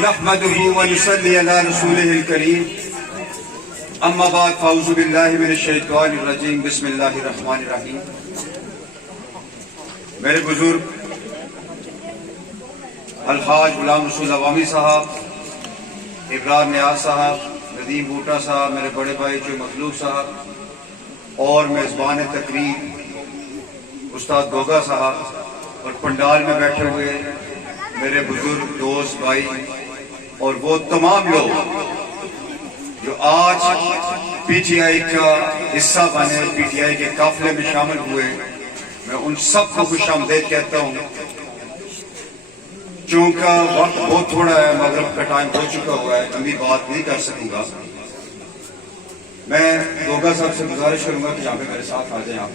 نحمده ونصلي على رسوله الكريم اما بعد فاعوذ باللہ من الشیطان الرجیم بسم اللہ الرحمن الرحیم. میرے بزرگ الحاج غلام رسول عوامی صاحب، ابرار نیاز صاحب، ندیم بوٹا صاحب، میرے بڑے بھائی جو مخلوق صاحب اور میزبان تقریب استاد گوگا صاحب اور پنڈال میں بیٹھے ہوئے میرے بزرگ دوست بھائی اور وہ تمام لوگ جو آج پی ٹی آئی کا حصہ بنے، پی ٹی آئی کے قافلے میں شامل ہوئے، میں ان سب کو خوش آمدید کہتا ہوں. چونکہ وقت بہت تھوڑا ہے، مغرب کا ٹائم ہو چکا ہوا ہے، لمبی بات نہیں کر سکوں گا. میں گوگا صاحب سے گزارش کروں گا کہ یہاں پہ میرے ساتھ آ جائیں. آپ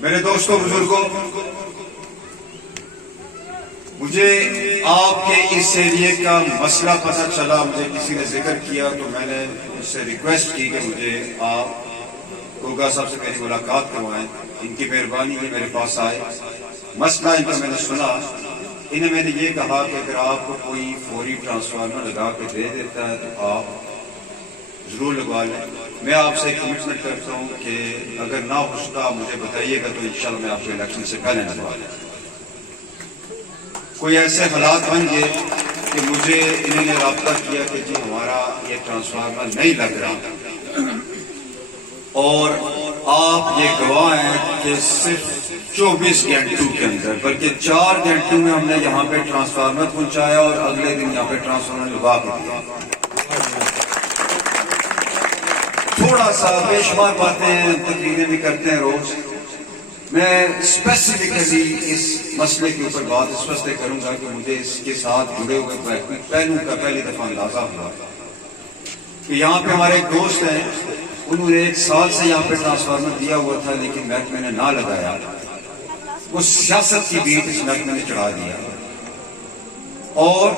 میرے دوستوں بزرگوں، مجھے آپ کے اس ایریے کا مسئلہ پتہ چلا، مجھے کسی نے ذکر کیا تو میں نے اس سے ریکویسٹ کی کہ مجھے آپ گوگا صاحب سے میری ملاقات کروائیں. ان کی مہربانی یہ میرے پاس آئے، مسئلہ ان کا میں نے سنا. انہیں میں نے یہ کہا کہ اگر آپ کو کوئی فوری ٹرانسفارمر لگا کے دے دیتا ہے تو آپ ضرور لگوا لیں. میں آپ سے کمٹمنٹ کرتا ہوں کہ اگر نہ ہو سکتا مجھے بتائیے گا تو انشاءاللہ میں آپ کو الیکشن سے پہلے لگوا لیں. کوئی ایسے حالات بن گئے کہ مجھے انہوں نے رابطہ کیا کہ جی ہمارا یہ ٹرانسفارمر نہیں لگ رہا، اور آپ یہ گواہ ہیں کہ صرف 24 گھنٹوں کے اندر بلکہ 4 گھنٹوں میں ہم نے یہاں پہ ٹرانسفارمر پہنچایا اور اگلے دن یہاں پہ ٹرانسفارمر لگا کے دیا. تھوڑا سا بے شمار باتیں تقریریں بھی کرتے ہیں روز. میں اسپیسیفکلی اس مسئلے کے اوپر بات اس واسطے کروں گا کہ مجھے اس کے ساتھ جڑے ہوئے پہلو کا پہلی دفعہ اندازہ ہوا کہ یہاں پہ ہمارے ایک دوست ہیں، انہوں نے 1 سال سے یہاں پہ ٹرانسفارمر دیا ہوا تھا لیکن محکمے نے نہ لگایا. وہ سیاست کی بیٹ اس محکمے نے چڑھا دیا اور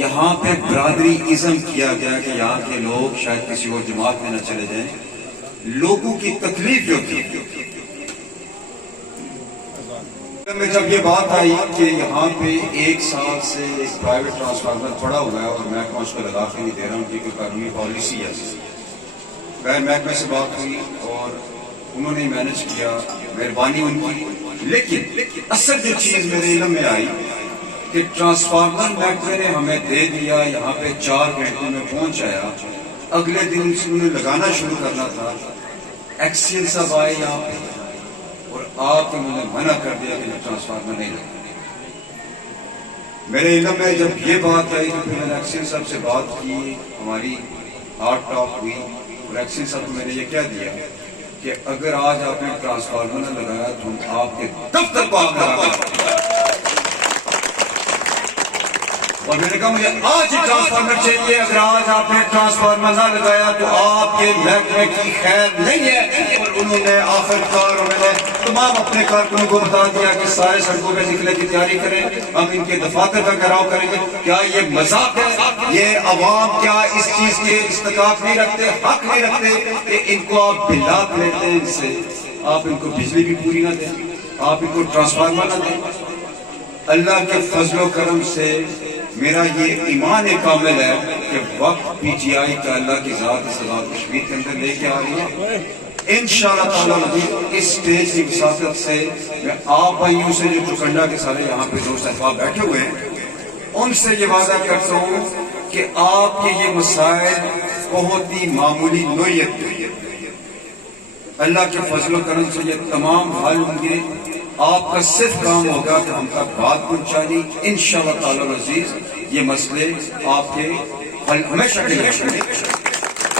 یہاں پہ برادری ازم کیا گیا کہ یہاں کے لوگ شاید کسی اور جماعت میں نہ چلے جائیں. لوگوں کی تکلیف جو تھی، میں جب یہ بات آئی کہ یہاں پہ 1 سال سے ایک پرائیویٹ ٹرانسفارمر پڑا ہوا ہے اور محکمہ اس کو لگا کے نہیں دے رہا ہوں کیونکہ قانونی پالیسی ہے. غیر محکمے سے بات ہوئی اور انہوں نے مینج کیا، مہربانی ان کی. لیکن اصل جو چیز میرے علم میں آئی کہ ٹرانسفارمر محکمے نے ہمیں دے دیا، یہاں پہ 4 گھنٹے میں پہنچایا، اگلے دن انہیں لگانا شروع کرنا تھا. ایکسیل صاحب آئے یہاں پہ اور آپ انہوں نے منع کر دیا کہ یہ ٹرانسفارمر نہیں لگا. میرے علم میں جب یہ بات آئی تو پھر میں نے ایکسیل صاحب سے بات کی، ہماری ہارٹ ٹاک ہوئی اور ایکسیل صاحب کو میں نے یہ کہہ دیا کہ اگر آج آپ نے ٹرانسفارمر نہ لگایا تو ہم آپ کے دفتر کو آپ لگا کر، اور میں نے کہا مجھے آج ہی ٹرانسفارمر چاہیے. اگر آج آپ نے ٹرانسفارمر نہ لگایا تو آپ کے محکمے کی خیر نہیں ہے. اور انہوں نے آخرکار میں نے تمام اپنے کارکنوں کو بتا دیا کہ سارے سڑکوں پہ نکلنے کی تیاری کریں، ہم ان کے دفاتر کا گھیراؤ کریں گے. کیا یہ مذاق ہے؟ یہ عوام کیا اس چیز کے استحقاق نہیں رکھتے، حق نہیں رکھتے کہ ان کو آپ بلاک لیتے ہیں، ان سے آپ ان کو بجلی بھی پوری نہ دیں، آپ ان کو ٹرانسفارمر نہ دیں؟ اللہ کے فضل و کرم سے میرا یہ ایمان کامل ہے کہ وقت پی ٹی آئی کا اللہ کی ذات اس آزاد کشمیر کے اندر لے کے آ رہی ہے. انشاءاللہ تعالیٰ اس سٹیج کی وساطت سے میں آپ بھائیوں سے جو چکنڈا کے سارے یہاں پہ دوست احباب بیٹھے ہوئے ہیں ان سے یہ وعدہ کرتا ہوں کہ آپ کے یہ مسائل بہت ہی معمولی نوعیت کے، اللہ کے فضل و کرم سے یہ تمام حل ہوں گے. آپ کا صرف کام ہوگا کہ ہم تک بات پہنچانی. انشاءاللہ تعالی العزیز یہ مسئلے آپ کے حل ہمیشہ کے لیے ہوں گے.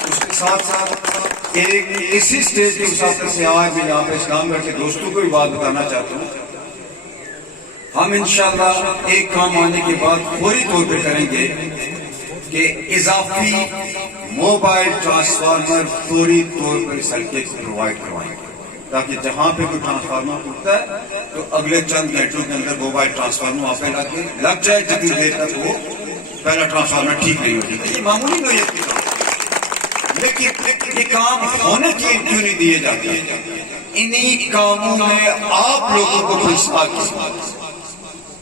اس کے ساتھ ساتھ ایک اسی سٹیج کی وساطت سے آج میں یہاں پہ اسلام گھر کے دوستوں کو بھی بات بتانا چاہتا ہوں. ہم انشاءاللہ ایک کام آنے کے بعد فوری طور پہ کریں گے کہ اضافی موبائل ٹرانسفارمر فوری طور پر اس حلقے کو پرووائڈ کروائیں گے تاکہ جہاں پہ کوئی ٹرانسفارمر ٹوٹتا ہے تو اگلے چند گھنٹوں کے اندر موبائل ٹرانسفارمر وہاں پہ لگ جائے. جتنی دیر تک وہ پہلا ٹرانسفارمر ٹھیک نہیں ہوگی. یہ معمولی نوعیت کی کام، لیکن یہ کام ہونے کی کیوں نہیں دیے جاتے؟ انہی کاموں میں آپ لوگوں کو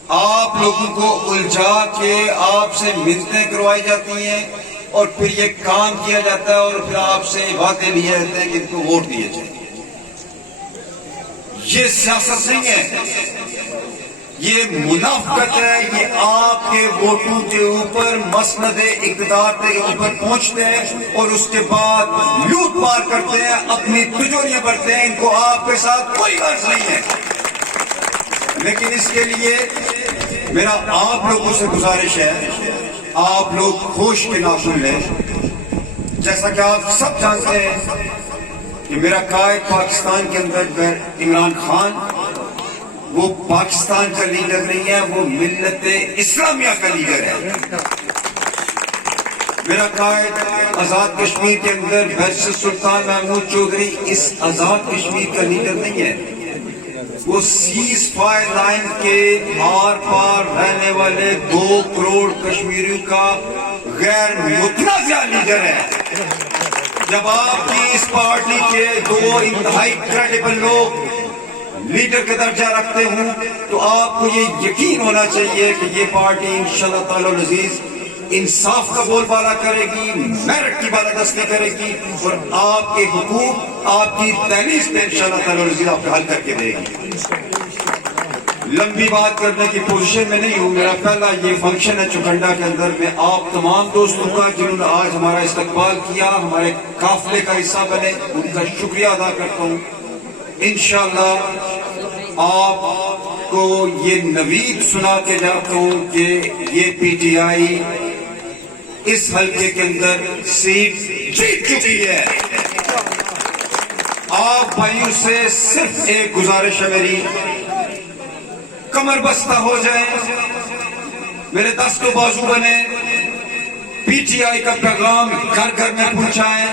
آپ لوگوں کو الجھا کے آپ سے منتیں کروائی جاتی ہیں اور پھر یہ کام کیا جاتا ہے اور پھر آپ سے وعدے لیے جاتے ہیں کہ ان کو ووٹ دیے جائیں. یہ سیاست نہیں ہے, یہ منافقت ہے. یہ آپ کے ووٹوں کے اوپر مسند اقتدار کے اوپر پہنچتے ہیں اور اس کے بعد لوٹ مار کرتے ہیں, اپنی تجوریاں بھرتے ہیں. ان کو آپ کے ساتھ کوئی غرض نہیں ہے. لیکن اس کے لیے میرا آپ لوگوں سے گزارش ہے, آپ لوگ ہوش کے ناخن لیں. جیسا کہ آپ سب جانتے ہیں کہ میرا قائد پاکستان کے اندر عمران خان وہ پاکستان کا لیڈر نہیں ہے, وہ ملت اسلامیہ کا لیڈر ہے. میرا قائد آزاد کشمیر کے اندر بحث سلطان محمود چودھری اس آزاد کشمیر کا لیڈر نہیں ہے, وہ سیز فائر لائن کے آر پار رہنے والے 2 کروڑ کشمیریوں کا غیر متنازع لیڈر ہے. جب آپ کی اس پارٹی کے 2 انتہائی کریڈیبل لوگ لیڈر کا درجہ رکھتے ہوں تو آپ کو یہ یقین ہونا چاہیے کہ یہ پارٹی انشاءاللہ تعالی العزیز انصاف کا بول بالا کرے گی, میرٹ کی بالادستی کرے گی اور آپ کے حقوق آپ کی تحریک پہ انشاءاللہ تعالی العزیز آپ کو حل کر کے دے گی. لمبی بات کرنے کی پوزیشن میں نہیں ہوں. میرا پہلا یہ فنکشن ہے چوکنڈا کے اندر. میں آپ تمام دوستوں کا جنہوں نے آج ہمارا استقبال کیا, ہمارے قافلے کا حصہ بنے, ان کا شکریہ ادا کرتا ہوں. انشاءاللہ آپ کو یہ نوید سنا کے جاتا ہوں کہ یہ پی ٹی آئی اس حلقے کے اندر سیٹ جیت چکی ہے. آپ بھائیوں سے صرف ایک گزارش ہے میری, کمر بستہ ہو جائیں, میرے دست و بازو بنے, پی ٹی آئی کا پیغام گھر گھر میں پہنچائیں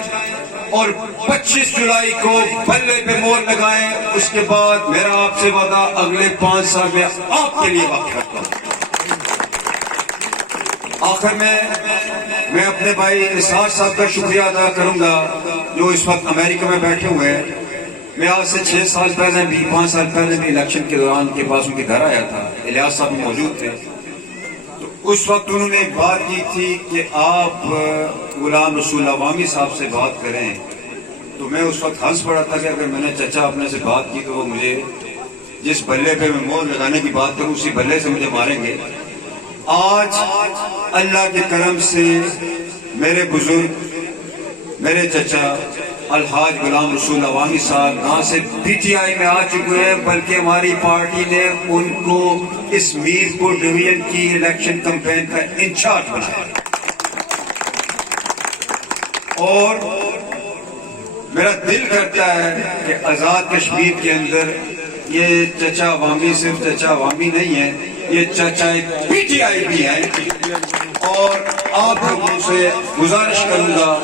اور 25 جولائی کو بلے پہ مور لگائیں. اس کے بعد میرا آپ سے وعدہ اگلے 5 سال میں آپ کے لیے وقت رکھتا ہوں. آخر میں اپنے بھائی اسحاق صاحب کا شکریہ ادا کروں گا جو اس وقت امریکہ میں بیٹھے ہوئے ہیں. میں آج سے 6 سال پہلے بھی 5 سال پہلے بھی الیکشن کے دوران کے پاس ان کے گھر آیا تھا. الیاس صاحب موجود تھے. تو اس وقت انہوں نے ایک بات کی تھی کہ آپ غلام رسول عوامی صاحب سے بات کریں. تو میں اس وقت ہنس پڑا تھا کہ اگر میں نے چچا اپنے سے بات کی تو وہ مجھے جس بلے پہ میں مور لگانے کی بات کروں اسی بلے سے مجھے ماریں گے. آج اللہ کے کرم سے میرے بزرگ میرے چچا الحاج غلام رسول عوامی صاحب نہ صرف پی ٹی آئی میں آ چکے ہیں بلکہ ہماری پارٹی نے ان کو اس میر پور ڈویژن کی الیکشن کمپین کا انچارج بنایا. اور میرا دل کرتا ہے کہ آزاد کشمیر کے اندر یہ چچا عوامی صرف چچا عوامی نہیں ہے, یہ چچا پی ٹی آئی بھی ہے. اور آپ لوگوں سے گزارش کروں گا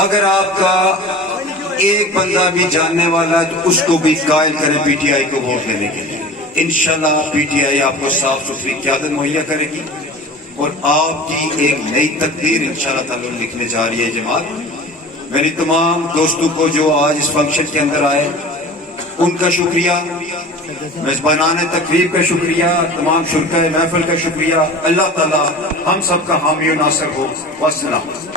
اگر آپ کا ایک بندہ بھی جاننے والا تو اس کو بھی قائل کریں پی ٹی آئی کو ووٹ دینے کے لیے. انشاءاللہ پی ٹی آئی آپ کو صاف ستھری قیادت مہیا کرے گی اور آپ کی ایک نئی تقدیر انشاءاللہ تعالی لکھنے جا رہی ہے. جماعت, میری تمام دوستوں کو جو آج اس فنکشن کے اندر آئے ان کا شکریہ, میزبانان تقریب کا شکریہ, تمام شرکائے محفل کا شکریہ. اللہ تعالی ہم سب کا حامی و ناصر ہو. والسلام.